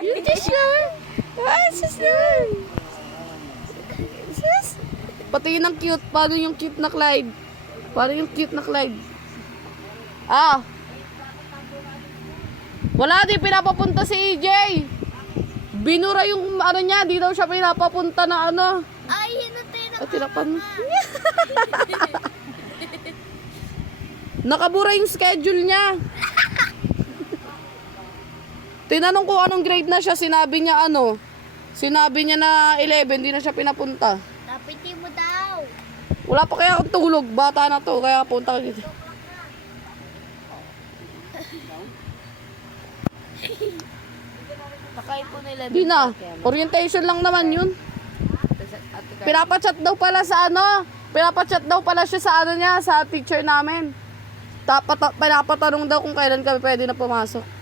Yun, sus lang. Ay, sus lang. Sus. Pati ng cute. Paano yung cute na Clyde? Paano yung cute na Clyde? Ah. Wala, di pinapapunta si EJ. Binura yung ano niya. Di daw siya pinapapunta na ano. Ay, hinatay na. Ay, tinapan mo. Nakabura yung schedule niya. Tinanong ko anong grade na siya, sinabi niya ano. Sinabi niya na 11, di na siya pinapunta. Tapitin mo daw. Wala pa kaya akong tulog, bata na to, kaya punta ka dito. Pakain po nila. Di na, orientation lang naman yun. Pinapachat daw pala sa ano, pinapachat daw pala siya sa ano niya, sa teacher namin. Pinapatanong daw kung kailan kami pwede na pumasok.